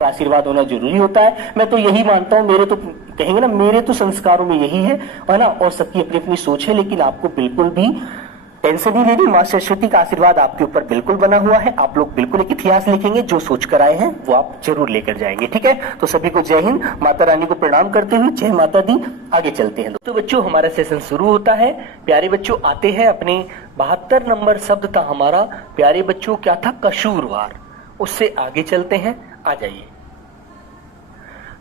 आशीर्वाद होना जरूरी होता है। मैं तो यही मानता हूँ, मेरे तो कहेंगे ना, मेरे तो संस्कारों में यही है ना। और सबकी अपनी अपनी सोच है, लेकिन आपको बिल्कुल भी टेंशन नहीं लेनी। मां सरस्वती का आशीर्वाद आपके ऊपर बिल्कुल बना हुआ है। आप लोग बिल्कुल एक इतिहास लिखेंगे, जो सोच कर आए हैं वो आप जरूर लेकर जाएंगे। ठीक है, तो सभी को जय हिंद, माता रानी को प्रणाम करते हुए जय माता दी। आगे चलते हैं। तो बच्चों, हमारा सेशन शुरू होता है। प्यारे बच्चों, आते हैं अपने 72 नंबर शब्द था हमारा। प्यारे बच्चों, क्या था? कसूरवार। उससे आगे चलते हैं, आ जाइए।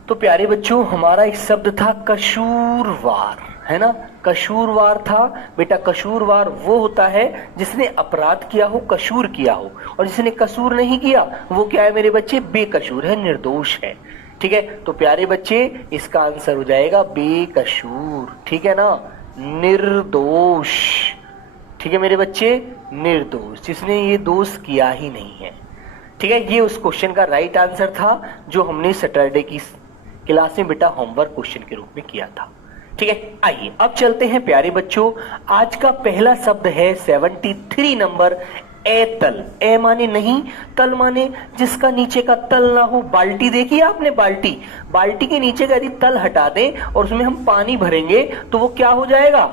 तो प्यारे बच्चों, हमारा एक शब्द था कसूरवार, है ना। कसूरवार था बेटा। कसूरवार वो होता है जिसने अपराध किया हो, कसूर किया हो, और जिसने कसूर नहीं किया वो क्या है मेरे बच्चे? बेकसूर है, निर्दोष है। ठीक है, तो प्यारे बच्चे, इसका आंसर हो जाएगा बेकसूर। ठीक है ना, निर्दोष। ठीक है मेरे बच्चे, निर्दोष, जिसने ये दोष किया ही नहीं है। ठीक है, ये उस क्वेश्चन का राइट आंसर था जो हमने सैटरडे की क्लास में बेटा होमवर्क क्वेश्चन के रूप में किया था। ठीक है, आइए अब चलते हैं प्यारे बच्चों। आज का पहला शब्द है 73 नंबर, एतल। ए माने नहीं, तल माने जिसका नीचे का तल ना हो। बाल्टी देखी आपने? बाल्टी, बाल्टी के नीचे का यदि तल हटा दें और उसमें हम पानी भरेंगे तो वो क्या हो जाएगा?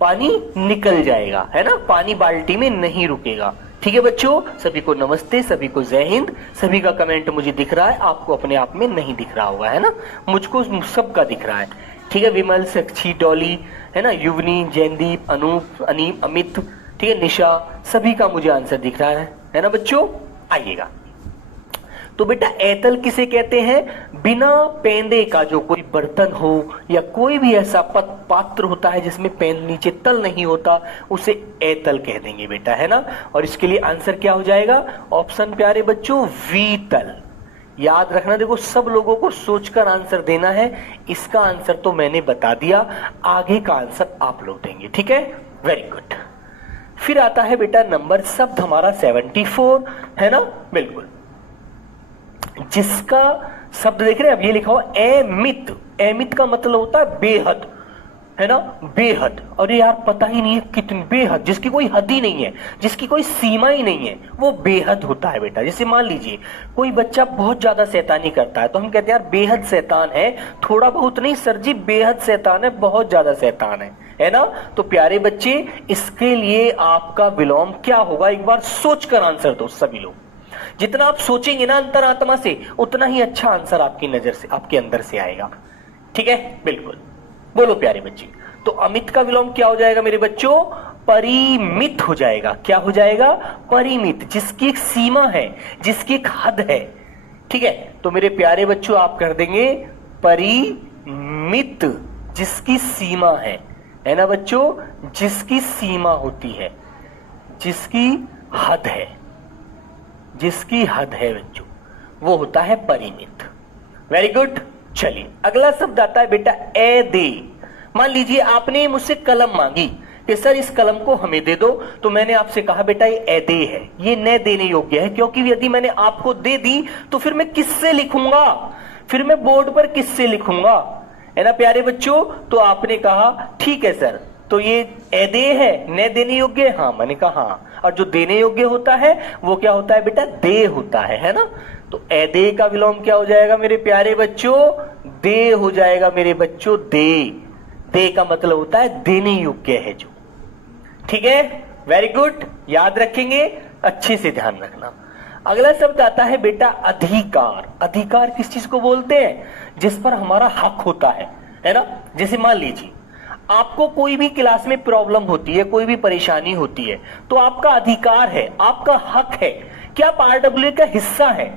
पानी निकल जाएगा, है ना। पानी बाल्टी में नहीं रुकेगा। ठीक है बच्चों, सभी को नमस्ते, सभी को जय हिंद। सभी का कमेंट मुझे दिख रहा है, आपको अपने आप में नहीं दिख रहा होगा, है ना। मुझको सबका दिख रहा है। ठीक है, विमल, साक्षी, डॉली, है ना, युवनी, जयदीप, अनूप, अनीप, अमित, ठीक है, निशा, सभी का मुझे आंसर दिख रहा है ना बच्चों। आइएगा। तो बेटा, एतल किसे कहते हैं? बिना पेंदे का जो कोई बर्तन हो या कोई भी ऐसा पात्र होता है जिसमें पेंद नीचे तल नहीं होता, उसे एतल कह देंगे बेटा, है ना। और इसके लिए आंसर क्या हो जाएगा? ऑप्शन प्यारे बच्चों, वीतल। याद रखना, देखो सब लोगों को सोचकर आंसर देना है। इसका आंसर तो मैंने बता दिया, आगे का आंसर आप लोग देंगे। ठीक है, वेरी गुड। फिर आता है बेटा नंबर शब्द हमारा 74, है ना, बिल्कुल। जिसका शब्द देख रहे हैं अब, ये लिखा हुआ अमित। अमित का मतलब होता है बेहद, है ना, बेहद। और ये यार पता ही नहीं है कितनी बेहद, जिसकी कोई हद ही नहीं है, जिसकी कोई सीमा ही नहीं है, वो बेहद होता है बेटा। जैसे मान लीजिए कोई बच्चा बहुत ज्यादा शैतानी करता है तो हम कहते हैं यार बेहद शैतान है। थोड़ा बहुत नहीं सर जी, बेहद शैतान है, बहुत ज्यादा शैतान है ना। तो प्यारे बच्चे, इसके लिए आपका विलोम क्या होगा? एक बार सोचकर आंसर दो सभी लोग। जितना आप सोचेंगे ना अंतरात्मा से, उतना ही अच्छा आंसर आपकी नजर से, आपके अंदर से आएगा। ठीक है, बिल्कुल। बोलो प्यारे बच्चे। तो अमित का विलोम क्या हो जाएगा मेरे बच्चों? परिमित हो जाएगा। क्या हो जाएगा? परिमित, जिसकी एक सीमा है, जिसकी एक हद है। ठीक है, तो मेरे प्यारे बच्चों आप कर देंगे परिमित, जिसकी सीमा है ना बच्चों, जिसकी सीमा होती है, जिसकी हद है, जिसकी हद है बच्चों, वो होता है परिमित। Very good. चलिए अगला शब्द आता है बेटा ए दे। मान लीजिए आपने मुझसे कलम मांगी कि सर इस कलम को हमें दे दो, तो मैंने आपसे कहा बेटा ये ए दे है, ये न देने योग्य है, क्योंकि यदि मैंने आपको दे दी तो फिर मैं किससे लिखूंगा? फिर मैं बोर्ड पर किससे लिखूंगा, है ना प्यारे बच्चों। तो आपने कहा ठीक है सर, तो ये ए दे है, न देने योग्य है? हाँ, मैंने कहा हाँ। और जो देने योग्य होता है वो क्या होता है बेटा? दे होता है ना। तो ए दे का विलोम क्या हो जाएगा मेरे प्यारे बच्चों? दे हो जाएगा मेरे बच्चों, दे। दे का मतलब होता है देने योग्य है जो। ठीक है, वेरी गुड, याद रखेंगे, अच्छे से ध्यान रखना। अगला शब्द आता है बेटा अधिकार। अधिकार किस चीज को बोलते हैं? जिस पर हमारा हक होता है ना। जैसे मान लीजिए आपको कोई भी क्लास में प्रॉब्लम होती है, कोई भी परेशानी होती है, तो आपका अधिकार है, आपका हक है कि आप आरडब्ल्यू का हिस्सा है।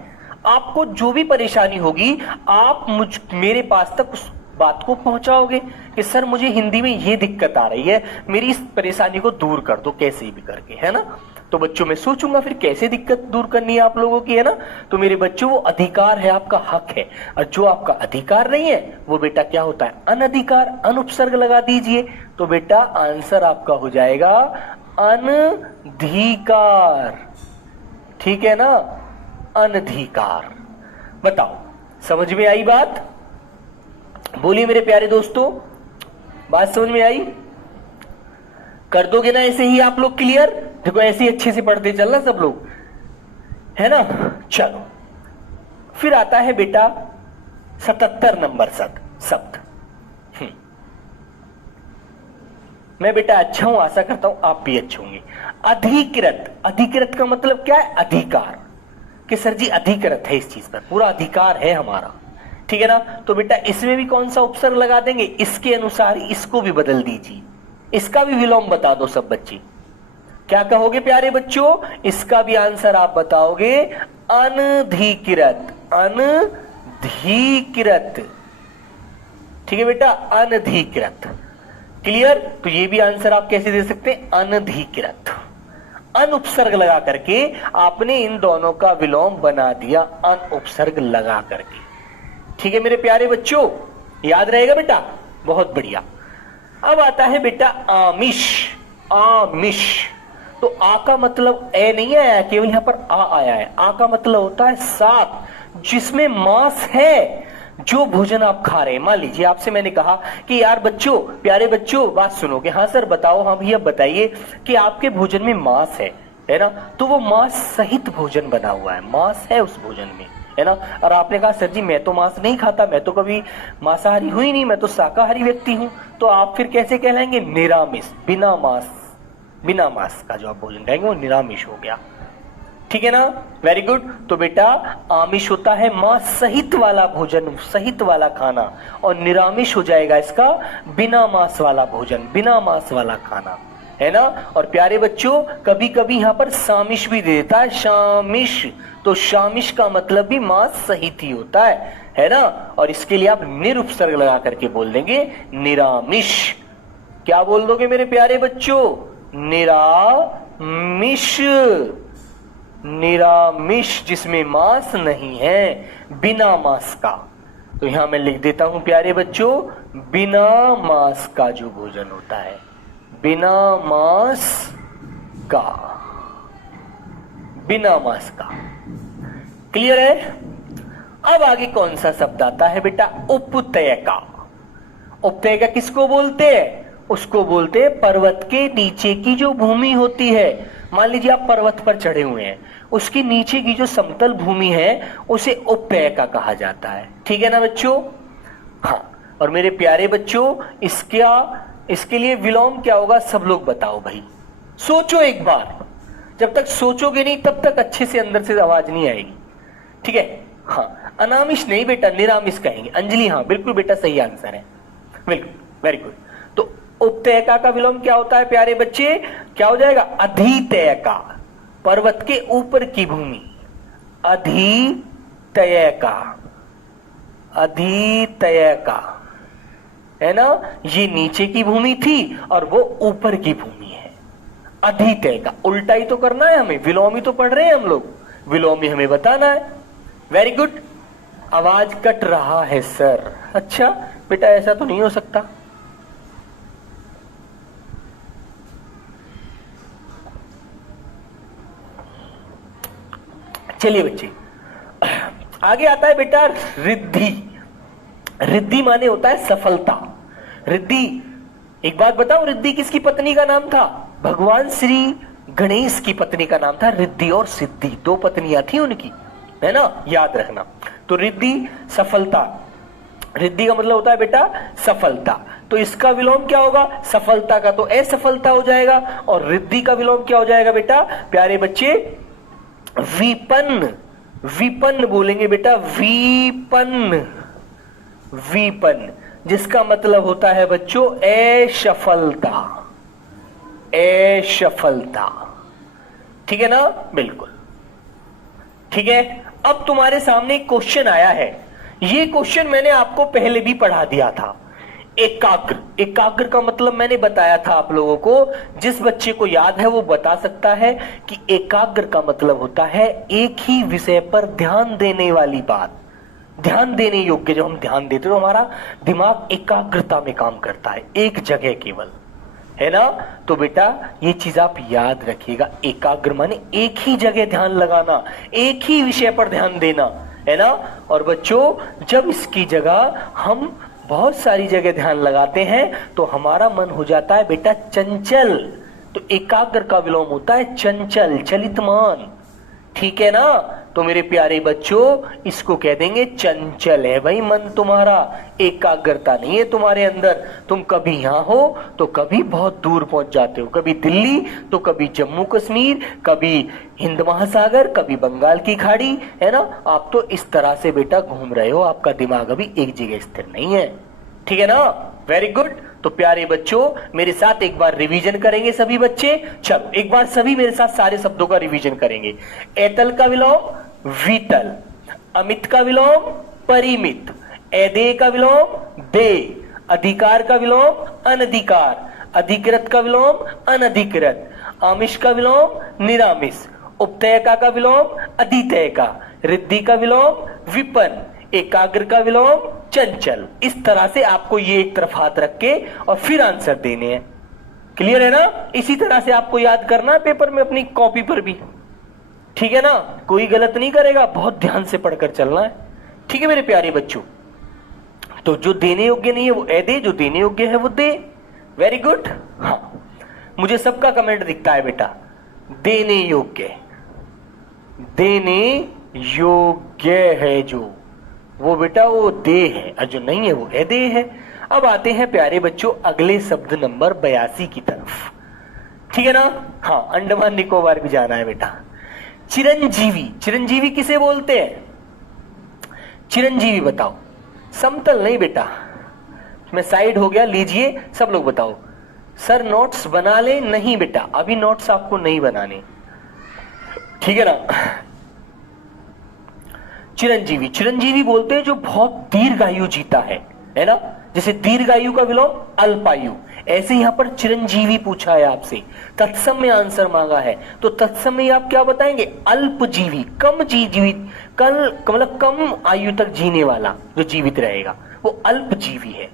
आपको जो भी परेशानी होगी आप मेरे पास तक उस बात को पहुंचाओगे कि सर मुझे हिंदी में ये दिक्कत आ रही है, मेरी इस परेशानी को दूर कर दो कैसे भी करके, है ना। तो बच्चों मैं सोचूंगा फिर कैसे दिक्कत दूर करनी है आप लोगों की, है ना। तो मेरे बच्चों वो अधिकार है, आपका हक है। और जो आपका अधिकार नहीं है वो बेटा क्या होता है? अनधिकार। अनुपसर्ग लगा दीजिए तो बेटा आंसर आपका हो जाएगा अनधिकार। ठीक है ना, अनधिकार। बताओ समझ में आई बात? बोलिए मेरे प्यारे दोस्तों, बात समझ में आई? कर दोगे ना ऐसे ही आप लोग क्लियर? देखो ऐसे ही अच्छे से पढ़ते चलना सब लोग, है ना। चलो फिर आता है बेटा 77 नंबर शब्द। मैं बेटा अच्छा हूं, आशा करता हूं आप भी अच्छे होंगे। अधिकृत, अधिकृत का मतलब क्या है? अधिकार, कि सर जी अधिकृत है इस चीज पर, पूरा अधिकार है हमारा, ठीक है ना। तो बेटा इसमें भी कौन सा उपसर्ग लगा देंगे? इसके अनुसार इसको भी बदल दीजिए, इसका भी विलोम बता दो सब बच्चे। क्या कहोगे प्यारे बच्चों? इसका भी आंसर आप बताओगे अनधिकृत, अनधिकृत, ठीक है बेटा, अनधिकृत। क्लियर? तो ये भी आंसर आप कैसे दे सकते हैं? अनधिकृत। अन उपसर्ग लगा करके आपने इन दोनों का विलोम बना दिया, अन उपसर्ग लगा करके, ठीक है मेरे प्यारे बच्चों, याद रहेगा बेटा, बहुत बढ़िया। अब आता है बेटा आमिष। आमिष, तो आ का मतलब ए नहीं आया, केवल यहां पर आ आया है। आ का मतलब होता है साग, जिसमें मांस है। जो भोजन आप खा रहे हैं, मान लीजिए आपसे मैंने कहा कि यार बच्चों, प्यारे बच्चों बात सुनोगे? हाँ सर बताओ। हाँ भैया बताइए कि आपके भोजन में मांस है ना? तो वो मांस सहित भोजन बना हुआ है, मांस है उस भोजन में, है ना। और आपने कहा सर जी मैं तो मांस नहीं खाता, मैं तो कभी मांसाहारी हुई नहीं, मैं तो शाकाहारी व्यक्ति हूं। तो आप फिर कैसे कहलाएंगे? निरामिष, बिना मांस, बिना मांस का जो आप भोजन कहेंगे वो निरामिष हो गया, ठीक है ना। Very good. तो बेटा आमिष होता है मांस सहित वाला भोजन, सहित वाला खाना, और निरामिष हो जाएगा इसका बिना मांस वाला भोजन, बिना मांस वाला खाना, है ना। और प्यारे बच्चों कभी कभी यहां पर सामिष भी दे देता है, शामिष। तो शामिष का मतलब भी मांस सहित ही होता है ना। और इसके लिए आप निरुपसर्ग लगा करके बोल देंगे निरामिष। क्या बोल दोगे मेरे प्यारे बच्चों? निरामिष, निरामिष, जिसमें मांस नहीं है, बिना मांस का। तो यहां मैं लिख देता हूं प्यारे बच्चों, बिना मांस का जो भोजन होता है, बिना मांस का, बिना मांस का। क्लियर है? अब आगे कौन सा शब्द आता है बेटा? उपत्यका। उपत्यका किसको बोलते हैं? उसको बोलते हैं पर्वत के नीचे की जो भूमि होती है। मान लीजिए आप पर्वत पर चढ़े हुए हैं, उसकी नीचे की जो समतल भूमि है उसे उपत्यका कहा जाता है, ठीक है ना बच्चों। हाँ, और मेरे प्यारे बच्चों इसके लिए विलोम क्या होगा? सब लोग बताओ भाई, सोचो एक बार। जब तक सोचोगे नहीं तब तक अच्छे से अंदर से आवाज नहीं आएगी, ठीक है। हाँ, अनामिष नहीं बेटा, निरामिष कहेंगे। अंजलि हाँ बिल्कुल बेटा, सही आंसर है, बिल्कुल, वेरी गुड। तो उपत्यका का विलोम क्या होता है प्यारे बच्चे? क्या हो जाएगा? अधित्यका, पर्वत के ऊपर की भूमि, अधित्यका, अधित्यका, है ना। ये नीचे की भूमि थी और वो ऊपर की भूमि है, अधित्यका। उल्टा ही तो करना है हमें, विलोम ही तो पढ़ रहे हैं हम लोग, विलोम ही हमें बताना है। Very good. आवाज कट रहा है सर। अच्छा बेटा ऐसा तो नहीं हो सकता। चलिए बच्चे, आगे आता है बेटा रिद्धि। रिद्धि माने होता है सफलता। रिद्धि, एक बात बताओ, रिद्धि किसकी पत्नी का नाम था? भगवान श्री गणेश की पत्नी का नाम था रिद्धि और सिद्धि, दो पत्नियां थी उनकी, है ना, याद रखना। तो रिद्धि सफलता, रिद्धि का मतलब होता है बेटा सफलता। तो इसका विलोम क्या होगा? सफलता का तो असफलता हो जाएगा, और रिद्धि का विलोम क्या हो जाएगा बेटा प्यारे बच्चे? विपन्न। विपन्न बोलेंगे बेटा, विपन्न, विपन्न, जिसका मतलब होता है बच्चों असफलता, असफलता, ठीक है ना, बिल्कुल ठीक है। अब तुम्हारे सामने एक क्वेश्चन आया है, ये क्वेश्चन मैंने आपको पहले भी पढ़ा दिया था। एकाग्र, एकाग्र का मतलब मैंने बताया था आप लोगों को, जिस बच्चे को याद है वो बता सकता है कि एकाग्र का मतलब होता है एक ही विषय पर ध्यान देने वाली बात, ध्यान देने योग्य। जब हम ध्यान देते तो हमारा दिमाग एकाग्रता में काम करता है, एक जगह केवल, है ना। तो बेटा ये चीज आप याद रखिएगा, एकाग्र माने एक ही जगह ध्यान लगाना, एक ही विषय पर ध्यान देना, है ना। और बच्चों जब इसकी जगह हम बहुत सारी जगह ध्यान लगाते हैं तो हमारा मन हो जाता है बेटा चंचल। तो एकाग्र का विलोम होता है चंचल, चलितमान, ठीक है ना। तो मेरे प्यारे बच्चों इसको कह देंगे चंचल है भाई मन तुम्हारा, एकाग्रता नहीं है तुम्हारे अंदर। तुम कभी यहाँ हो तो कभी बहुत दूर पहुंच जाते हो, कभी दिल्ली तो कभी जम्मू कश्मीर, कभी हिंद महासागर, कभी बंगाल की खाड़ी, है ना। आप तो इस तरह से बेटा घूम रहे हो, आपका दिमाग अभी एक जगह स्थिर नहीं है, ठीक है ना। Very good. तो प्यारे बच्चों मेरे साथ एक बार रिवीजन करेंगे सभी बच्चे। चलो एक बार सभी मेरे साथ सारे शब्दों का रिवीजन करेंगे। एतल का विलोम वीतल, अमित का विलोम परिमित, एदे का विलोम दे, अधिकार का विलोम अनधिकार, अधिकृत का विलोम अनधिकृत, आमिष का विलोम निरामिष, उपतयका का विलोम अधितयका, रिद्धि का विलोम विपन, एकाग्र का विलोम चंचल। इस तरह से आपको ये एक तरफ हाथ रख के और फिर आंसर देने हैं। क्लियर है ना। इसी तरह से आपको याद करना है पेपर में अपनी कॉपी पर भी, ठीक है ना। कोई गलत नहीं करेगा, बहुत ध्यान से पढ़कर चलना है, ठीक है मेरे प्यारे बच्चों। तो जो देने योग्य नहीं है वो दे, जो देने योग्य है वो दे। Very good. हाँ मुझे सबका कमेंट दिखता है बेटा, देने योग्य, देने योग्य है जो वो बेटा वो दे है, और जो नहीं है वो दे है। अब आते हैं प्यारे बच्चों अगले शब्द नंबर 82 की तरफ, ठीक है ना। हाँ अंडमान निकोबार भी जाना है बेटा। चिरंजीवी, चिरंजीवी किसे बोलते हैं? चिरंजीवी बताओ। समतल नहीं बेटा, मैं साइड हो गया, लीजिए सब लोग बताओ। सर नोट्स बना ले, नहीं बेटा अभी नोट्स आपको नहीं बनाने, ठीक है ना। चिरंजीवी, चिरंजीवी बोलते हैं जो बहुत दीर्घायु जीता है ना। जैसे दीर्घायु का विलोम अल्पायु, ऐसे यहां पर चिरंजीवी पूछा है आपसे, तत्सम में आंसर मांगा है, तो तत्सम में आप क्या बताएंगे? अल्पजीवी, कम जीवित, मतलब कम आयु तक जीने वाला जो जीवित रहेगा वो अल्पजीवी है,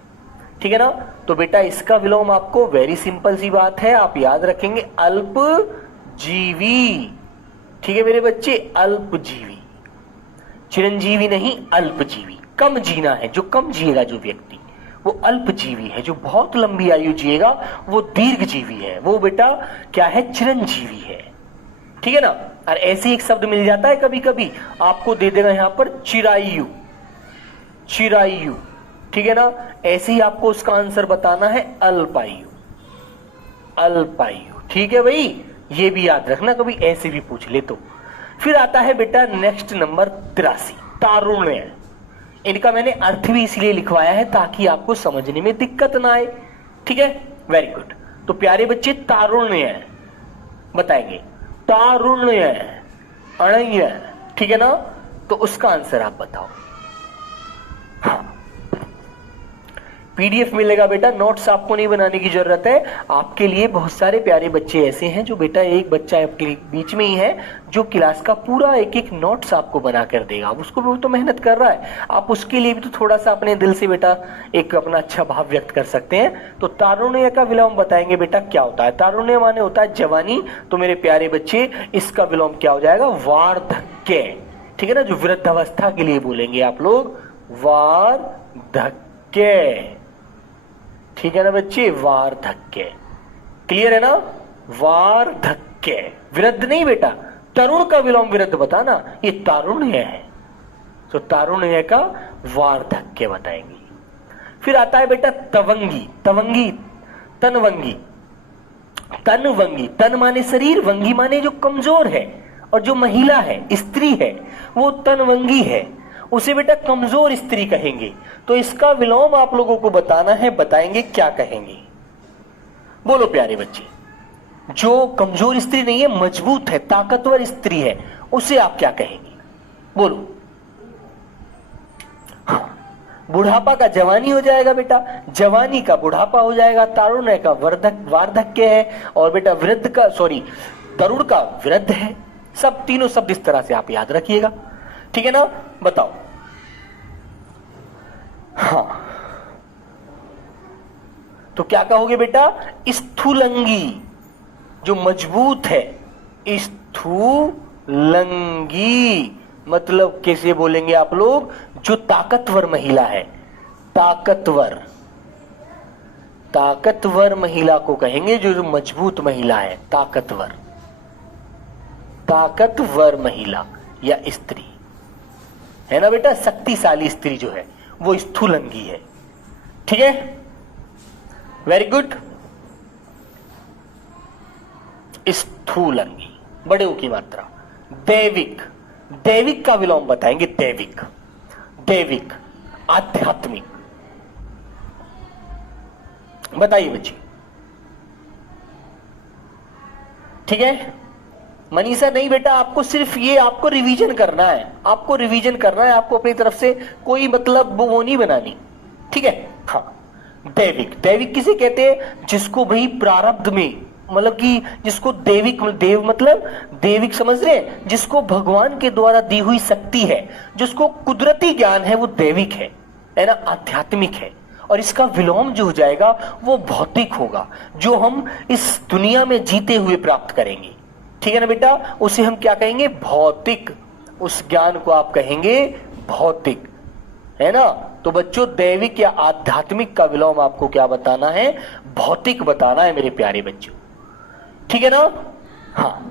ठीक है ना। तो बेटा इसका विलोम आपको वेरी सिंपल सी बात है, आप याद रखेंगे अल्पजीवी, ठीक है मेरे बच्चे, अल्पजीवी। चिरंजीवी नहीं अल्पजीवी, कम जीना है, जो कम जिएगा जो व्यक्ति वो अल्पजीवी है, जो बहुत लंबी आयु जिएगा वो दीर्घजीवी है, वो बेटा क्या है? चिरंजीवी है, ठीक है ना। और ऐसे एक शब्द मिल जाता है कभी कभी, आपको दे देगा यहां पर चिरायु, चिरायु, ठीक है ना। ऐसे ही आपको उसका आंसर बताना है अल्पायु, अल्पायु, ठीक है भाई, ये भी याद रखना, कभी ऐसे भी पूछ ले तो। फिर आता है बेटा नेक्स्ट नंबर 83, तारुण्य। इनका मैंने अर्थ भी इसलिए लिखवाया है ताकि आपको समझने में दिक्कत ना आए, ठीक है। Very good. तो प्यारे बच्चे तारुण्य बताएंगे, तारुण्य, अणय, ठीक है ना। तो उसका आंसर आप बताओ। हाँ पीडीएफ मिलेगा बेटा, नोट्स आपको नहीं बनाने की जरूरत है। आपके लिए बहुत सारे प्यारे बच्चे ऐसे हैं जो बेटा, एक बच्चा आपके बीच में ही है जो क्लास का पूरा एक एक नोट्स आपको बना कर देगा। उसको भी तो मेहनत कर रहा है, आप उसके लिए भी तो थोड़ा सा अपने दिल से बेटा एक अपना अच्छा भाव व्यक्त कर सकते हैं। तो तारुण्य का विलोम बताएंगे बेटा क्या होता है। तारुण्य माने होता है जवानी, तो मेरे प्यारे बच्चे इसका विलोम क्या हो जाएगा? वार्धक्य, ठीक है ना। जो वृद्धावस्था के लिए बोलेंगे आप लोग, वार्धक्य, ठीक है ना बच्चे, वार्धक्य। क्लियर है ना? वार्धक्य, वृद्ध नहीं बेटा, तरुण का विलोम वृद्ध बताना, ये तारुण्य है, तो तारुण्य का वार्धक्य बताएंगे। फिर आता है बेटा तवंगी, तवंगी, तनवंगी, तनवंगी, तन माने शरीर, वंगी माने जो कमजोर है, और जो महिला है, स्त्री है, वो तनवंगी है, उसे बेटा कमजोर स्त्री कहेंगे। तो इसका विलोम आप लोगों को बताना है, बताएंगे क्या कहेंगे? बोलो प्यारे बच्चे। जो कमजोर स्त्री नहीं है, मजबूत है, ताकतवर स्त्री है, उसे आप क्या कहेंगे? बोलो। हाँ, बुढ़ापा का जवानी हो जाएगा बेटा, जवानी का बुढ़ापा हो जाएगा, तारुण्य का वार्धक्य है, और बेटा वृद्ध का, सॉरी, तरुण का वृद्ध है। सब तीनों शब्द इस तरह से आप याद रखिएगा, ठीक है ना। बताओ। हाँ तो क्या कहोगे बेटा? स्थूलंगी, जो मजबूत है, स्थूलंगी मतलब कैसे बोलेंगे आप लोग? जो ताकतवर महिला है, ताकतवर, ताकतवर महिला को कहेंगे, जो मजबूत महिला है, ताकतवर, ताकतवर महिला, या स्त्री, है ना बेटा। शक्तिशाली स्त्री जो है वो स्थूलंगी है, ठीक है, वेरी गुड। स्थूलंगी, बड़े ऊ की मात्रा। दैविक, दैविक का विलोम बताएंगे। दैविक, दैविक आध्यात्मिक, बताइए बच्चे, ठीक है। मनीषा नहीं बेटा, आपको सिर्फ ये आपको रिवीजन करना है, आपको रिवीजन करना है, आपको अपनी तरफ से कोई मतलब वो नहीं बनानी, ठीक है। हाँ, दैविक, दैविक किसे कहते हैं? जिसको भाई प्रारब्ध में, मतलब कि जिसको देविक, देव मतलब देविक समझ रहे हैं, जिसको भगवान के द्वारा दी हुई शक्ति है, जिसको कुदरती ज्ञान है, वो देविक है ना, आध्यात्मिक है। और इसका विलोम जो हो जाएगा वो भौतिक होगा, जो हम इस दुनिया में जीते हुए प्राप्त करेंगे, ठीक है ना बेटा। उसे हम क्या कहेंगे? भौतिक। उस ज्ञान को आप कहेंगे भौतिक, है ना। तो बच्चों, दैविक या आध्यात्मिक का विलोम आपको क्या बताना है? भौतिक बताना है मेरे प्यारे बच्चों, ठीक है ना। हाँ,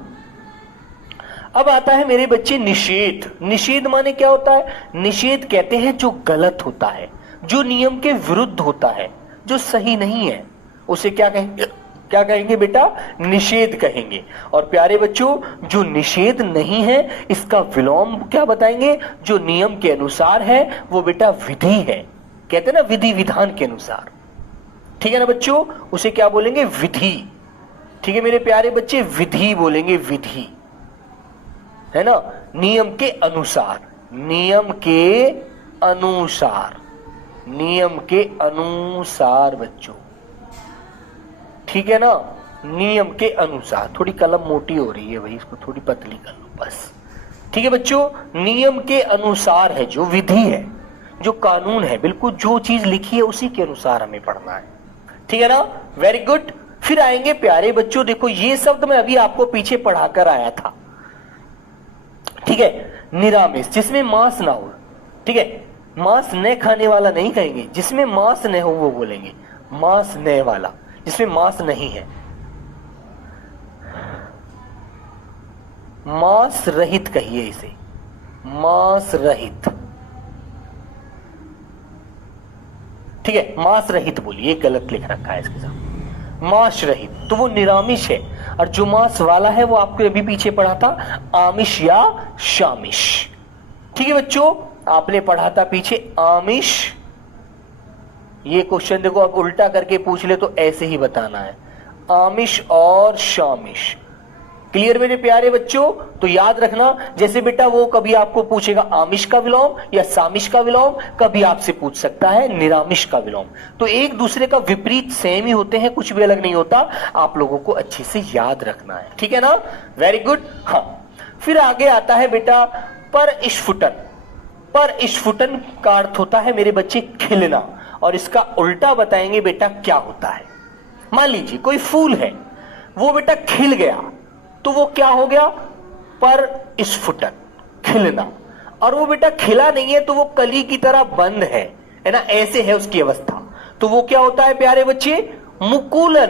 अब आता है मेरे बच्चे निषेध। निषेध माने क्या होता है? निषेध कहते हैं जो गलत होता है, जो नियम के विरुद्ध होता है, जो सही नहीं है, उसे क्या कहेंगे? क्या कहेंगे बेटा? निषेध कहेंगे। और प्यारे बच्चों, जो निषेध नहीं है इसका विलोम क्या बताएंगे? जो नियम के अनुसार है वो बेटा विधि है, कहते हैं ना, विधि विधान के अनुसार, ठीक है ना बच्चों। उसे क्या बोलेंगे? विधि, ठीक है मेरे प्यारे बच्चे, विधि बोलेंगे, विधि, है ना, नियम के अनुसार, नियम के अनुसार, नियम के अनुसार बच्चों, ठीक है ना, नियम के अनुसार। थोड़ी कलम मोटी हो रही है भाई, इसको थोड़ी पतली कर लो बस, ठीक है बच्चों। नियम के अनुसार है, जो विधि है, जो कानून है, बिल्कुल जो चीज लिखी है उसी के अनुसार हमें पढ़ना है, ठीक है ना, वेरी गुड। फिर आएंगे प्यारे बच्चों, देखो ये शब्द मैं अभी आपको पीछे पढ़ाकर आया था, ठीक है, निरामिष, जिसमें मांस ना हो, ठीक है। मांस न खाने वाला नहीं कहेंगे, जिसमें मांस न हो वो बोलेंगे, मांस न वाला, जिसमें मांस नहीं है। मांस रहित कहिए इसे, मांस रहित, ठीक है, मांस रहित बोलिए, गलत लिख रखा है इसके साथ, मांस रहित, तो वो निरामिष है। और जो मांस वाला है वो आपको अभी पीछे पढ़ा था, आमिष या शामिष, ठीक है बच्चों, आपने पढ़ा था पीछे आमिष। ये क्वेश्चन देखो, अब उल्टा करके पूछ ले तो ऐसे ही बताना है, आमिष और शामिष। क्लियर मेरे प्यारे बच्चों? तो याद रखना, जैसे बेटा वो कभी आपको पूछेगा आमिष का विलोम या सामिष का विलोम, कभी आपसे पूछ सकता है निरामिष का विलोम। तो एक दूसरे का विपरीत सेम ही होते हैं, कुछ भी अलग नहीं होता, आप लोगों को अच्छे से याद रखना है, ठीक है ना, वेरी गुड। हाँ, फिर आगे आता है बेटा परस्फुटन। परस्फुटन का अर्थ होता है मेरे बच्चे खिलना, और इसका उल्टा बताएंगे बेटा क्या होता है। मान लीजिए कोई फूल है, वो बेटा खिल गया, तो वो क्या हो गया? परस्फुटन, खिलना। और वो बेटा खिला नहीं है तो वो कली की तरह बंद है ना, ऐसे है उसकी अवस्था, तो वो क्या होता है प्यारे बच्चे? मुकुलन।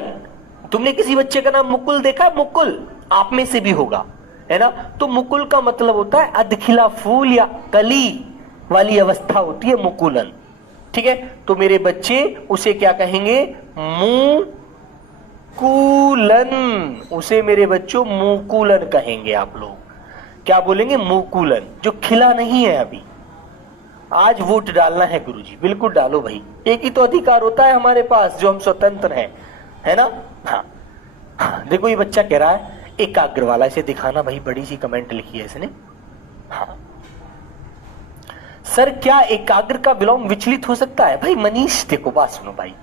तुमने किसी बच्चे का नाम मुकुल देखा है? मुकुल आप में से भी होगा, है ना। तो मुकुल का मतलब होता है अधखिला फूल या कली वाली अवस्था होती है मुकुलन, ठीक है। तो मेरे बच्चे उसे क्या कहेंगे? मुकुलन। उसे मेरे बच्चों मुकुलन कहेंगे। आप लोग क्या बोलेंगे? मुकुलन, जो खिला नहीं है अभी। आज वोट डालना है गुरुजी, बिल्कुल डालो भाई, एक ही तो अधिकार होता है हमारे पास, जो हम स्वतंत्र हैं, है ना। हाँ, हाँ देखो ये बच्चा कह रहा है एकाग्र वाला, इसे दिखाना भाई, बड़ी सी कमेंट लिखी है इसने। हाँ सर, क्या एकाग्र का विलोम विचलित हो सकता है? भाई मनीष देखो, बात सुनो भाई,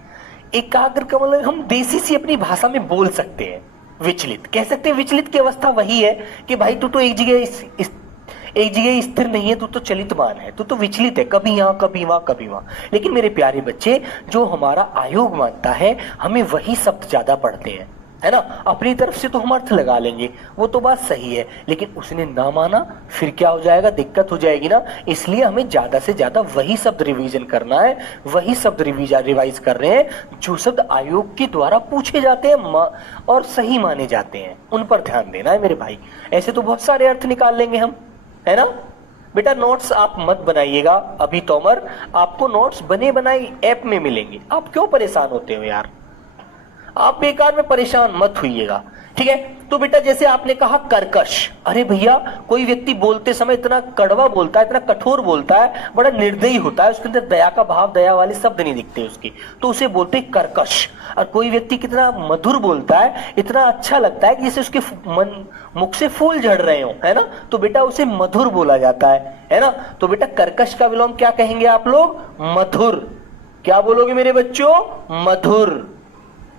एकाग्र का मतलब हम देसी सी अपनी भाषा में बोल सकते हैं, विचलित कह सकते हैं। विचलित की अवस्था वही है कि भाई तू तो एक जगह स्थिर नहीं है, तू तो चलितमान है, तू तो विचलित है, कभी यहाँ कभी वहां कभी वहां। लेकिन मेरे प्यारे बच्चे, जो हमारा आयोग मानता है, हमें वही शब्द ज्यादा पढ़ते हैं, है ना। अपनी तरफ से तो हम अर्थ लगा लेंगे, वो तो बात सही है, लेकिन उसने ना माना, फिर क्या हो जाएगा? दिक्कत हो जाएगी ना। इसलिए हमें ज्यादा से ज्यादा वही शब्द रिवीजन करना है, वही शब्द रिवाइज कर रहे हैं जो शब्द आयोग के द्वारा पूछे जाते हैं और सही माने जाते हैं, उन पर ध्यान देना है मेरे भाई। ऐसे तो बहुत सारे अर्थ निकाल लेंगे हम, है ना। बेटा नोट्स आप मत बनाइएगा अभी तोमर, आपको नोट्स बने बनाई ऐप में मिलेंगे। आप क्यों परेशान होते हो यार, आप बेकार में परेशान मत होइएगा, ठीक है। तो बेटा जैसे आपने कहा कर्कश, अरे भैया कोई व्यक्ति बोलते समय इतना कड़वा बोलता है, इतना कठोर बोलता है, बड़ा निर्दयी होता है, उसके अंदर दया का भाव, दया वाले शब्द नहीं दिखते उसके, तो उसे बोलते हैं कर्कश। और कोई व्यक्ति कितना मधुर बोलता है, इतना अच्छा लगता है कि जैसे उसके मुख से फूल झड़ रहे हो, है ना, तो बेटा उसे मधुर बोला जाता है ना। तो बेटा कर्कश का विलोम क्या कहेंगे आप लोग, मधुर। क्या बोलोगे मेरे बच्चों, मधुर।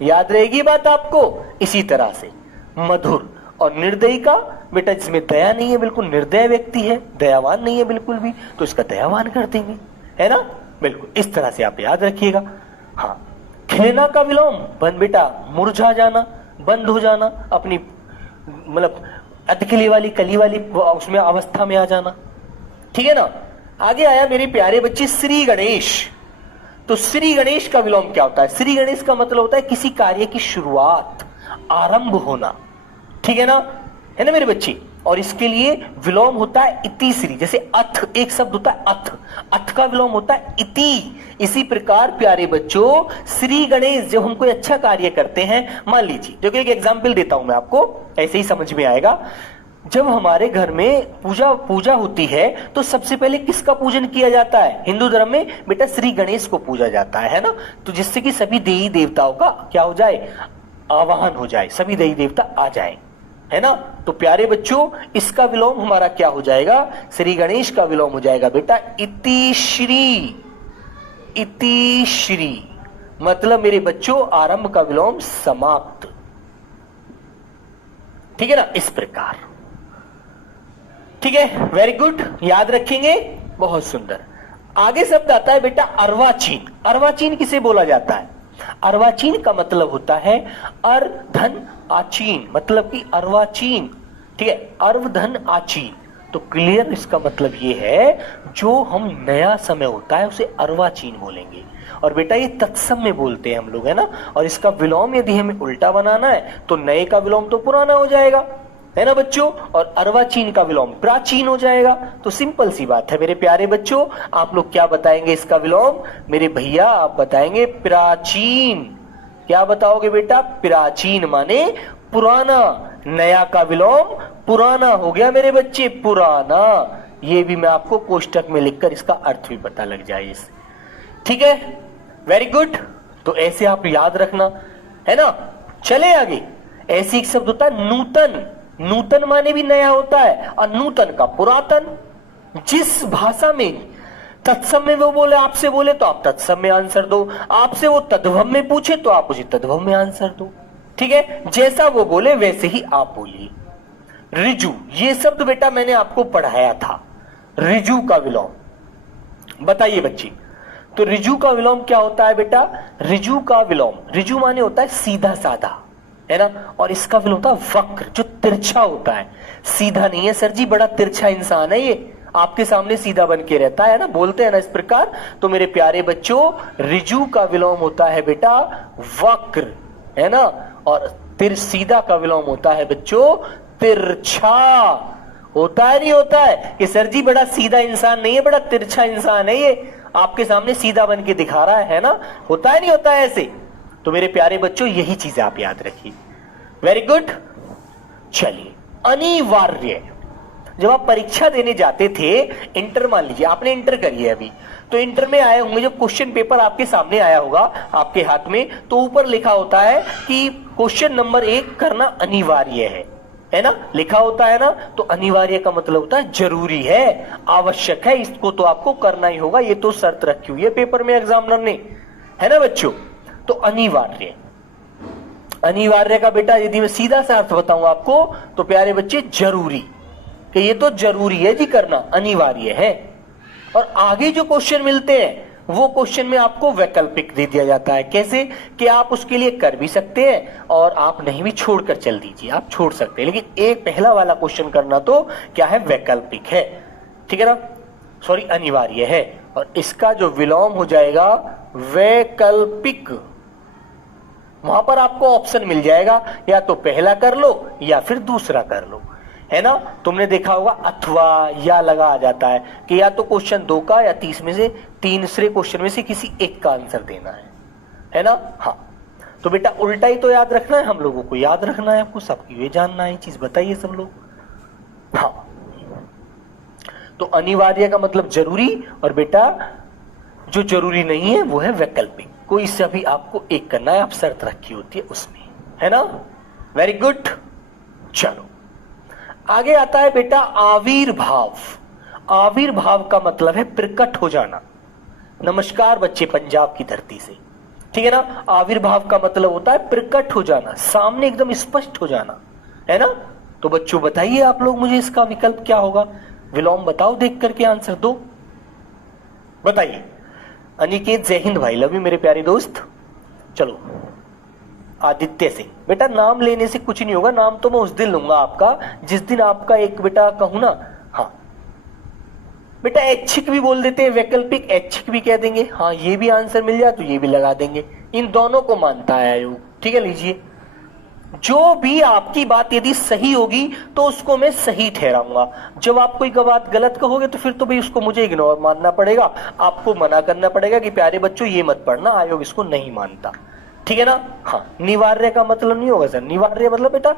याद रहेगी बात आपको, इसी तरह से मधुर। और निर्दयी का बेटा जिसमें दया नहीं है, बिल्कुल निर्दय व्यक्ति है, दयावान नहीं है बिल्कुल भी, तो इसका दयावान कर देंगे, है ना, बिल्कुल इस तरह से आप याद रखिएगा। हाँ, खिलना का विलोम बंद बेटा, मुरझा जाना, बंद हो जाना, अपनी मतलब अधखिली वाली कली वाली उसमें अवस्था में आ जाना, ठीक है ना। आगे आया मेरे प्यारे बच्चे श्री गणेश। तो श्री गणेश का विलोम क्या होता है, श्री गणेश का मतलब होता है किसी कार्य की शुरुआत, आरंभ होना, ठीक है ना मेरे बच्चे। और इसके लिए विलोम होता है इति श्री, जैसे अथ एक शब्द होता है अथ, अथ का विलोम होता है इति। इसी प्रकार प्यारे बच्चों श्री गणेश जब हम कोई अच्छा कार्य करते हैं, मान लीजिए देखो एक एग्जांपल देता हूं मैं आपको, ऐसे ही समझ में आएगा। जब हमारे घर में पूजा होती है तो सबसे पहले किसका पूजन किया जाता है, हिंदू धर्म में बेटा श्री गणेश को पूजा जाता है ना। तो जिससे कि सभी देवी देवताओं का क्या हो जाए, आवाहन हो जाए, सभी देवी देवता आ जाए, है ना। तो प्यारे बच्चों इसका विलोम हमारा क्या हो जाएगा, श्री गणेश का विलोम हो जाएगा बेटा इति श्री। इति श्री मतलब मेरे बच्चों आरंभ का विलोम समाप्त, ठीक है ना, इस प्रकार, ठीक है, वेरी गुड, याद रखेंगे, बहुत सुंदर। आगे शब्द आता है बेटा अर्वाचीन। अर्वाचीन किसे बोला जाता है, अर्वाचीन का मतलब होता है अर्धन आचीन, मतलब कि अर्वाचीन, ठीक है, अर्व धन आचीन। तो क्लियर इसका मतलब ये है जो हम नया समय होता है उसे अर्वाचीन बोलेंगे। और बेटा ये तत्सम में बोलते हैं हम लोग, है ना। और इसका विलोम यदि हमें उल्टा बनाना है तो नए का विलोम तो पुराना हो जाएगा, है ना बच्चों, और अर्वाचीन का विलोम प्राचीन हो जाएगा। तो सिंपल सी बात है मेरे प्यारे बच्चों, आप लोग क्या बताएंगे इसका विलोम, मेरे भैया आप बताएंगे प्राचीन। क्या बताओगे बेटा, प्राचीन माने पुराना, नया का विलोम पुराना हो गया मेरे बच्चे, पुराना। ये भी मैं आपको कोष्टक में लिखकर इसका अर्थ भी पता लग जाए इससे, ठीक है, वेरी गुड। तो ऐसे आप याद रखना, है ना। चले आगे, ऐसे एक शब्द होता है नूतन। नूतन माने भी नया होता है, और नूतन का पुरातन। जिस भाषा में तत्सम में वो बोले, आपसे बोले तो आप तत्सम में आंसर दो, आपसे वो तद्भव में पूछे तो आप उसे तद्भव में आंसर दो, ठीक है, जैसा वो बोले वैसे ही आप बोलिए। रिजु, ये शब्द बेटा मैंने आपको पढ़ाया था, रिजु का विलोम बताइए बच्चे। तो रिजु का विलोम क्या होता है बेटा, रिजु का विलोम, रिजु माने होता है सीधा साधा, है ना, और इसका विलोम होता है वक्र, जो तिरछा होता है, सीधा नहीं है सर जी, बड़ा तिरछा इंसान है ये, आपके सामने सीधा बन के रहता है ना, बोलते हैं ना इस प्रकार। तो मेरे प्यारे बच्चों रिजु का विलोम होता है बेटा वक्र, है ना, और सीधा का विलोम होता है बच्चों तिरछा। होता है नहीं होता है कि सर जी बड़ा सीधा इंसान नहीं है, बड़ा तिरछा इंसान है ये, आपके सामने सीधा बन के दिखा रहा है ना, होता है नहीं होता है ऐसे। तो मेरे प्यारे बच्चों यही चीजें आप याद रखिए, वेरी गुड। चलिए अनिवार्य, जब आप परीक्षा देने जाते थे इंटर, मान लीजिए आपने इंटर करी है अभी, तो इंटर में आए होंगे जब क्वेश्चन पेपर आपके सामने आया होगा आपके हाथ में, तो ऊपर लिखा होता है कि क्वेश्चन नंबर 1 करना अनिवार्य है ना, लिखा होता है ना। तो अनिवार्य का मतलब होता है जरूरी है, आवश्यक है, इसको तो आपको करना ही होगा, ये तो शर्त रखी हुई है पेपर में एग्जामिनर ने, है ना बच्चों। तो अनिवार्य, अनिवार्य का बेटा यदि मैं सीधा सा अर्थ बताऊं आपको तो प्यारे बच्चे जरूरी, कि ये तो जरूरी है जी करना, अनिवार्य है। और आगे जो क्वेश्चन मिलते हैं वो क्वेश्चन में आपको वैकल्पिक दे दिया जाता है, कैसे कि आप उसके लिए कर भी सकते हैं और आप नहीं भी छोड़कर चल दीजिए, आप छोड़ सकते हैं, लेकिन एक पहला वाला क्वेश्चन करना तो क्या है, वैकल्पिक है, ठीक है ना, सॉरी अनिवार्य है। और इसका जो विलोम हो जाएगा वैकल्पिक, वहां पर आपको ऑप्शन मिल जाएगा, या तो पहला कर लो या फिर दूसरा कर लो। है ना। तुमने देखा होगा अथवा या लगा आ जाता है कि या तो क्वेश्चन 2 का या 30 में से तीसरे क्वेश्चन में से किसी एक का आंसर देना है ना। हाँ, तो बेटा उल्टा ही तो याद रखना है, हम लोगों को याद रखना है, आपको सबकी ये जानना है चीज, बताइए सब लोग। हाँ, तो अनिवार्य का मतलब जरूरी, और बेटा जो जरूरी नहीं है वो है वैकल्पिक, कोई से भी आपको एक करना है, आप शर्त रखी होती है उसमें, है ना। Very good. चलो आगे आता है बेटा आविर्भाव। आविर्भाव का मतलब है प्रकट हो जाना। नमस्कार बच्चे पंजाब की धरती से, ठीक है ना। आविर्भाव का मतलब होता है प्रकट हो जाना, सामने एकदम स्पष्ट हो जाना, है ना। तो बच्चों बताइए आप लोग मुझे इसका विकल्प क्या होगा, विलोम बताओ, देख करके आंसर दो, बताइए। अनिकेत जय हिंद भाई, लव यू मेरे प्यारे दोस्त। चलो आदित्य सिंह, बेटा नाम लेने से कुछ नहीं होगा, नाम तो मैं उस दिन लूंगा आपका जिस दिन आपका एक बेटा कहूं ना। हाँ बेटा ऐच्छिक भी बोल देते हैं, वैकल्पिक ऐच्छिक भी कह देंगे। हाँ ये भी आंसर मिल जाए तो ये भी लगा देंगे, इन दोनों को मानता है आयोग, ठीक है। लीजिए, जो भी आपकी बात यदि सही होगी तो उसको मैं सही ठहराऊंगा, जब आप कोई बात गलत कहोगे तो फिर तो भाई उसको मुझे इग्नोर मानना पड़ेगा, आपको मना करना पड़ेगा कि प्यारे बच्चों ये मत पढ़ना, आयोग इसको नहीं मानता, ठीक है ना। हाँ, निवार्य का मतलब नहीं होगा सर, निवार्य मतलब बेटा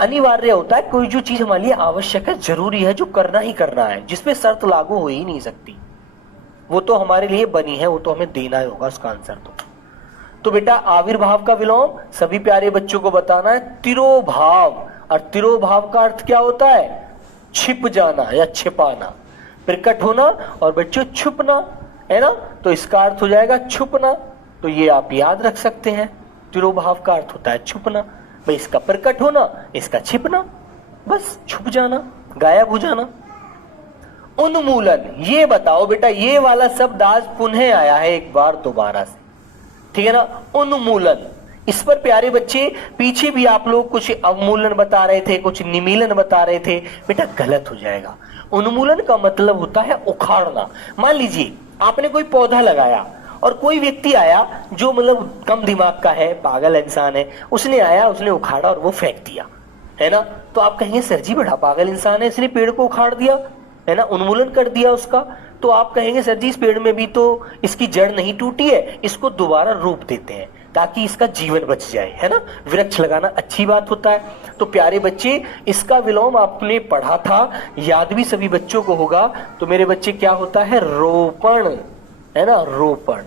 अनिवार्य होता है कोई जो चीज हमारे लिए आवश्यक है, जरूरी है, जो करना ही करना है, जिसपे शर्त लागू हो ही नहीं सकती, वो तो हमारे लिए बनी है, वो तो हमें देना ही होगा उसका आंसर। तो बेटा आविर्भाव का विलोम सभी प्यारे बच्चों को बताना है तिरोभाव, और तिरोभाव का अर्थ क्या होता है, छिप जाना या छिपाना, प्रकट होना और बच्चों छुपना, है ना। तो इसका अर्थ हो जाएगा छुपना, तो ये आप याद रख सकते हैं, तिरोभाव का अर्थ होता है छुपना, भाई इसका प्रकट होना, इसका छिपना, बस छुप जाना, गायब हो जाना। उन्मूलन, ये बताओ बेटा ये वाला शब्द आज पुनः आया है एक बार दोबारा से, ठीक है ना। उन्मूलन, इस पर प्यारे बच्चे पीछे भी आप लोग कुछ अवमूलन बता रहे थे, कुछ निमीलन बता रहे थे, बेटा गलत हो जाएगा। उन्मूलन का मतलब होता है उखाड़ना। मान लीजिए आपने कोई पौधा लगाया और कोई व्यक्ति आया जो मतलब कम दिमाग का है, पागल इंसान है, उसने आया, उसने उखाड़ा और वो फेंक दिया, है ना। तो आप कहेंगे सर जी बड़ा पागल इंसान है, इसने पेड़ को उखाड़ दिया, है ना, उन्मूलन कर दिया उसका। तो आप कहेंगे सर जी इस पेड़ में भी तो इसकी जड़ नहीं टूटी है, इसको दोबारा रोप देते हैं ताकि इसका जीवन बच जाए, है ना। वृक्ष लगाना अच्छी बात होता है। तो प्यारे बच्चे इसका विलोम आपने पढ़ा था, याद भी सभी बच्चों को होगा। तो मेरे बच्चे क्या होता है, रोपण, है ना, रोपण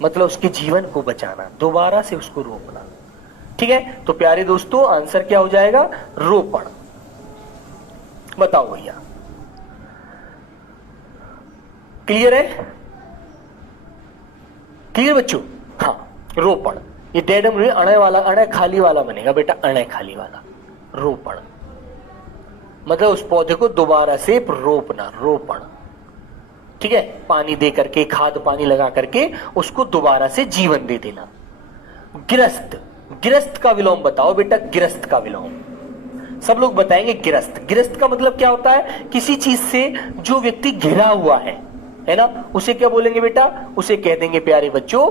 मतलब उसके जीवन को बचाना, दोबारा से उसको रोपना, ठीक है। तो प्यारे दोस्तों आंसर क्या हो जाएगा, रोपण। बताओ भैया, क्लियर है, क्लियर बच्चों। हाँ, रोपण, ये डेडम अणे वाला, अणे खाली वाला बनेगा बेटा, अणे खाली वाला, रोपण मतलब उस पौधे को दोबारा से रोपना, रोपण, ठीक है। पानी दे करके, खाद पानी लगा करके उसको दोबारा से जीवन दे देना। गिरस्त, गिरस्त का विलोम बताओ बेटा, गिरस्त का विलोम सब लोग बताएंगे। गिरस्त, गिरस्त का मतलब क्या होता है, किसी चीज से जो व्यक्ति घिरा हुआ है ना, उसे क्या बोलेंगे बेटा, उसे कह देंगे प्यारे बच्चों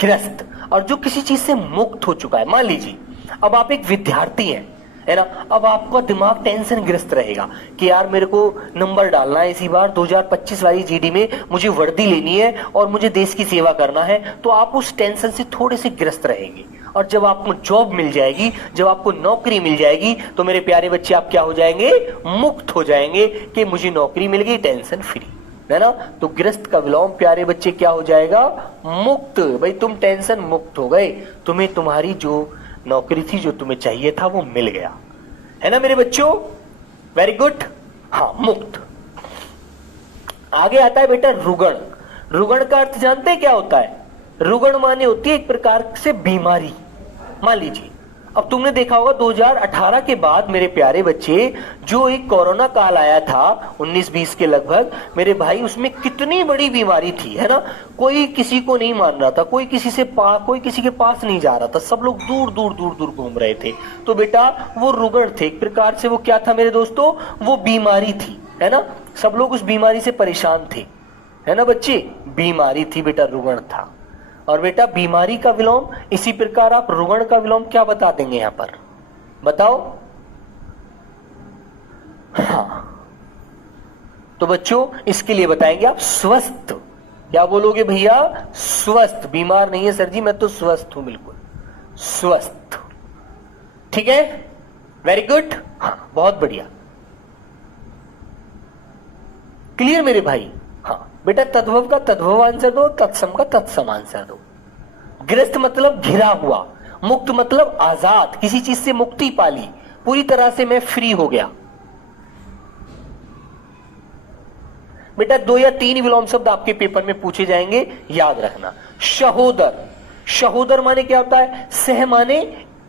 गिरस्त। और जो किसी चीज से मुक्त हो चुका है, मान लीजिए अब आप एक विद्यार्थी हैं, है ना, अब आपका दिमाग टेंशन ग्रस्त रहेगा कि यार मेरे को नंबर डालना है इसी बार 2025 वाली जीडी में, मुझे वर्दी लेनी है और मुझे देश की सेवा करना है। तो आप उस टेंशन से थोड़े से ग्रस्त रहेंगे, और जब आपको जॉब मिल जाएगी, जब आपको नौकरी मिल जाएगी, तो मेरे प्यारे बच्चे आप क्या हो जाएंगे, मुक्त हो जाएंगे कि मुझे नौकरी मिल गई, टेंशन फ्री, है ना। तो ग्रस्त का विलोम प्यारे बच्चे क्या हो जाएगा, मुक्त। भाई तुम टेंशन मुक्त हो गए, तुम्हें तुम्हारी जो नौकरी थी, जो तुम्हें चाहिए था, वो मिल गया, है ना मेरे बच्चों। Very good. हाँ, मुक्त। आगे आता है बेटा रुगण। रुगण का अर्थ जानते हैं क्या होता है, रुगण माने होती है एक प्रकार से बीमारी। मान लीजिए अब तुमने देखा होगा 2018 के बाद मेरे प्यारे बच्चे जो एक कोरोना काल आया था 19-20 के लगभग, मेरे भाई उसमें कितनी बड़ी बीमारी थी, है ना। कोई किसी को नहीं मान रहा था, कोई किसी के पास नहीं जा रहा था, सब लोग दूर दूर दूर दूर घूम रहे थे। तो बेटा वो रुगण थे एक प्रकार से, वो क्या था मेरे दोस्तों, वो बीमारी थी, है ना। सब लोग उस बीमारी से परेशान थे, है ना बच्चे, बीमारी थी बेटा, रुगण था। और बेटा बीमारी का विलोम इसी प्रकार आप रुगण का विलोम क्या बता देंगे यहां पर, बताओ। हाँ, तो बच्चों इसके लिए बताएंगे आप स्वस्थ। क्या बोलोगे भैया? स्वस्थ। बीमार नहीं है सर जी, मैं तो स्वस्थ हूं, बिल्कुल स्वस्थ। ठीक है, वेरी गुड। हाँ, बहुत बढ़िया, क्लियर मेरे भाई? हाँ बेटा, तद्भव का तद्भव आंसर दो, तत्सम का तत्सम आंसर दो। ग्रस्त मतलब घिरा हुआ, मुक्त मतलब आजाद, किसी चीज से मुक्ति पाली, पूरी तरह से मैं फ्री हो गया। बेटा 2 या 3 विलोम शब्द आपके पेपर में पूछे जाएंगे, याद रखना। शहोदर, शहोदर माने क्या होता है? सह माने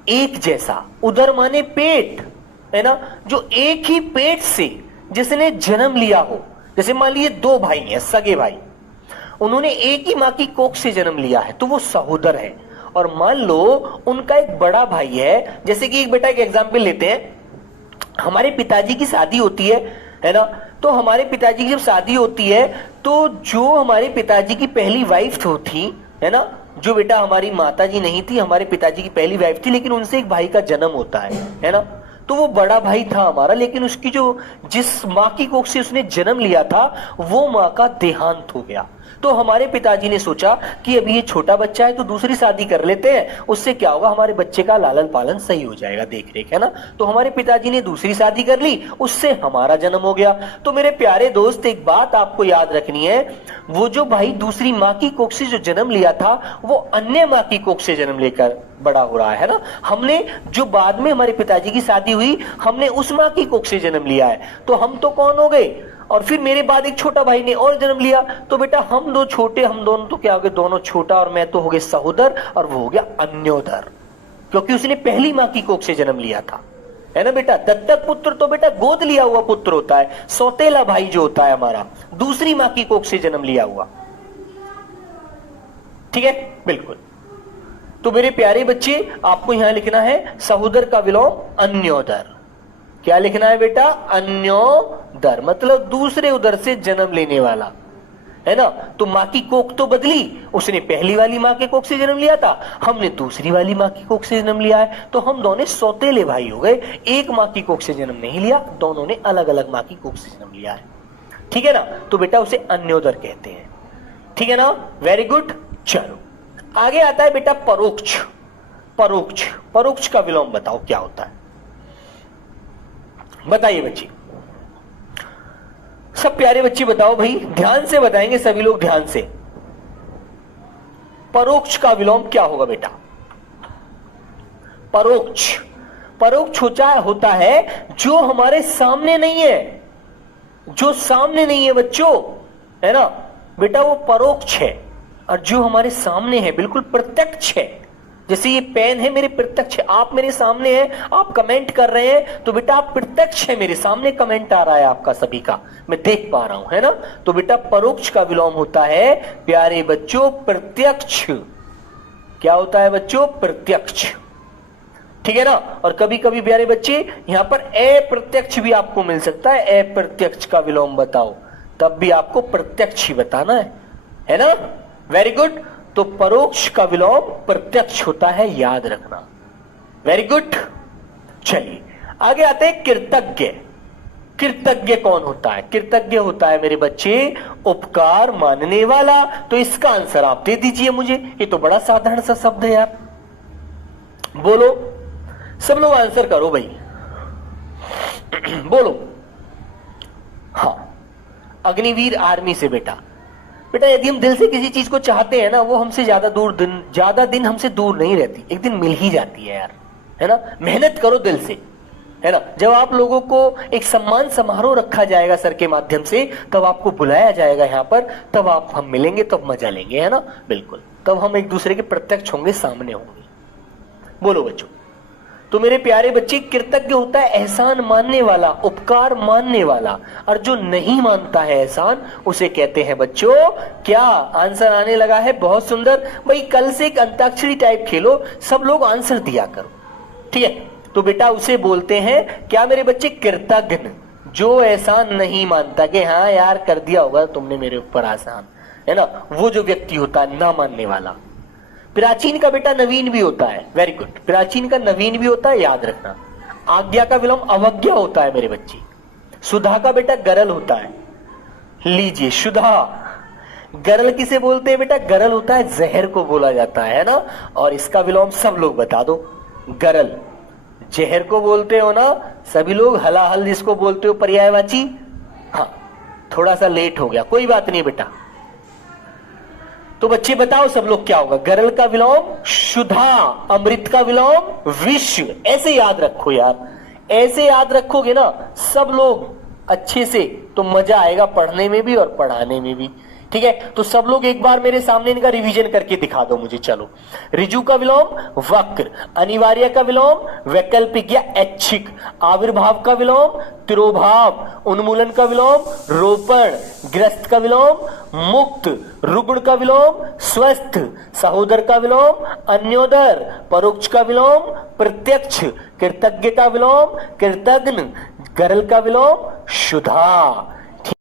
एक जैसा, उदर माने पेट, है ना, जो एक ही पेट से जिसने जन्म लिया हो। जैसे मान लीजिए 2 भाई हैं, सगे भाई, उन्होंने एक ही मां की कोख से जन्म लिया है, तो वो सहोदर है। और मान लो उनका एक बड़ा भाई है, जैसे कि एक बेटा एक एग्जाम्पल लेते हैं, हमारे पिताजी की शादी होती है ना, तो हमारे पिताजी की जब शादी होती है तो जो हमारे पिताजी की पहली वाइफ होती है ना, जो बेटा हमारी माता जी नहीं थी, हमारे पिताजी की पहली वाइफ थी, लेकिन उनसे एक भाई का जन्म होता है ना, तो वो बड़ा भाई था हमारा, लेकिन उसकी जो जिस माँ की कोख से उसने जन्म लिया था वो माँ का देहांत हो गया। तो हमारे पिताजी ने सोचा कि अभी ये छोटा बच्चा है तो दूसरी शादी कर लेते हैं, उससे क्या होगा, हमारे बच्चे का लालन पालन सही हो जाएगा, देख रेख, है ना। तो हमारे पिताजी ने दूसरी शादी कर ली, उससे हमारा जन्म हो गया। तो मेरे प्यारे दोस्त, एक बात आपको याद रखनी है, वो जो भाई दूसरी माँ की कोख से जो जन्म लिया था वो अन्य माँ की कोख से जन्म लेकर बड़ा हो रहा है ना। हमने जो बाद में हमारे पिताजी की शादी हुई, हमने उस माँ की कोख से जन्म लिया है, तो हम तो कौन हो गए? और फिर मेरे बाद एक छोटा भाई ने और जन्म लिया, तो बेटा हम दो छोटे, हम दोनों तो क्या हो गए, दोनों छोटा, और मैं तो हो गए सहोदर, और वो हो गया अन्योदर, क्योंकि उसने पहली माँ की कोख से जन्म लिया था, है ना बेटा। दत्तक पुत्र तो बेटा गोद लिया हुआ पुत्र होता है, सौतेला भाई जो होता है हमारा दूसरी माँ की कोख से जन्म लिया हुआ। ठीक है, बिल्कुल। तो मेरे प्यारे बच्चे, आपको यहां लिखना है सहोदर का विलोम अन्योदर। क्या लिखना है बेटा? अन्योदर, मतलब दूसरे उदर से जन्म लेने वाला, है ना। तो माँ की कोख तो बदली, उसने पहली वाली माँ के कोख से जन्म लिया था, हमने दूसरी वाली माँ की कोख से जन्म लिया है, तो हम दोनों सौतेले भाई हो गए। एक माँ की कोख से जन्म नहीं लिया, दोनों ने अलग अलग माँ की कोख से जन्म लिया है। ठीक है ना, तो बेटा उसे अन्योदर कहते हैं। ठीक है ना, वेरी गुड। चलो आगे आता है बेटा परोक्ष। परोक्ष, परोक्ष का विलोम बताओ क्या होता है, बताइए बच्चे, सब प्यारे बच्चे बताओ भाई, ध्यान से बताएंगे सभी लोग, ध्यान से। परोक्ष का विलोम क्या होगा बेटा? परोक्ष, परोक्ष होता है जो हमारे सामने नहीं है, जो सामने नहीं है बच्चों, है ना बेटा, वो परोक्ष है। और जो हमारे सामने है बिल्कुल प्रत्यक्ष है, जैसे ये पेन है मेरे प्रत्यक्ष है, आप मेरे सामने हैं, आप कमेंट कर रहे हैं, तो बेटा आप प्रत्यक्ष है, मेरे सामने कमेंट आ रहा है आपका सभी का, मैं देख पा रहा हूं, है ना। तो बेटा परोक्ष का विलोम होता है प्यारे बच्चों प्रत्यक्ष। क्या होता है बच्चों? प्रत्यक्ष। ठीक है ना। और कभी कभी प्यारे बच्चे यहां पर अप्रत्यक्ष भी आपको मिल सकता है, अप्रत्यक्ष का विलोम बताओ, तब भी आपको प्रत्यक्ष ही बताना है ना। Very good. तो परोक्ष का विलोम प्रत्यक्ष होता है, याद रखना। Very good. चलिए आगे आते हैं कृतज्ञ। कृतज्ञ कौन होता है? कृतज्ञ होता है मेरे बच्चे उपकार मानने वाला। तो इसका आंसर आप दे दीजिए मुझे, ये तो बड़ा साधारण सा शब्द है यार। बोलो सब लोग आंसर करो भाई, बोलो। हाँ, अग्निवीर आर्मी से बेटा। बेटा यदि हम दिल से किसी चीज को चाहते हैं ना, वो हमसे ज्यादा दिन हमसे दूर नहीं रहती, एक दिन मिल ही जाती है यार, है ना। मेहनत करो दिल से, है ना। जब आप लोगों को एक सम्मान समारोह रखा जाएगा सर के माध्यम से, तब आपको बुलाया जाएगा यहाँ पर, तब हम मिलेंगे, तब मजा लेंगे, है ना, बिल्कुल। तब हम एक दूसरे के प्रत्यक्ष होंगे, सामने होंगे। बोलो बच्चों। तो मेरे प्यारे बच्चे, कृतज्ञ होता है एहसान मानने वाला, उपकार मानने वाला, और जो नहीं मानता है एहसान, उसे कहते हैं बच्चों क्या? आंसर आने लगा है, बहुत सुंदर भाई। कल से एक अंताक्षरी टाइप खेलो, सब लोग आंसर दिया करो, ठीक है। तो बेटा उसे बोलते हैं क्या मेरे बच्चे? कृतज्ञ, जो एहसान नहीं मानता कि हाँ यार कर दिया होगा तुमने मेरे ऊपर आसान, है ना, वो जो व्यक्ति होता है ना मानने वाला। प्राचीन का बेटा नवीन भी होता है, वेरी गुड। प्राचीन का नवीन भी होता है, याद रखना। आज्ञा का विलोम अवज्ञा होता है मेरे बच्चे। सुधा का बेटा गरल होता है, लीजिए सुधा। गरल किसे बोलते हैं बेटा? गरल होता है जहर को बोला जाता है ना, और इसका विलोम सब लोग बता दो। गरल जहर को बोलते हो ना सभी लोग, हलाहल जिसको बोलते हो पर्यायवाची। हाँ, थोड़ा सा लेट हो गया, कोई बात नहीं बेटा। तो बच्चे बताओ सब लोग क्या होगा? गरल का विलोम शुद्धा, अमृत का विलोम विश्व। ऐसे याद रखो यार, ऐसे याद रखोगे ना सब लोग अच्छे से, तो मजा आएगा पढ़ने में भी और पढ़ाने में भी। ठीक है, तो सब लोग एक बार मेरे सामने इनका रिवीजन करके दिखा दो मुझे। चलो, ऋजु का विलोम वक्र, अनिवार्य का विलोम वैकल्पिक या ऐच्छिक, आविर्भाव का विलोम तिरोभाव, उन्मूलन का विलोम रोपण, ग्रस्त का विलोम मुक्त, रुग्ण का विलोम स्वस्थ, सहोदर का विलोम अन्योदर, परोक्ष का विलोम प्रत्यक्ष, कृतज्ञ का विलोम कृतज्ञ, गरल का विलोम शुद्धा।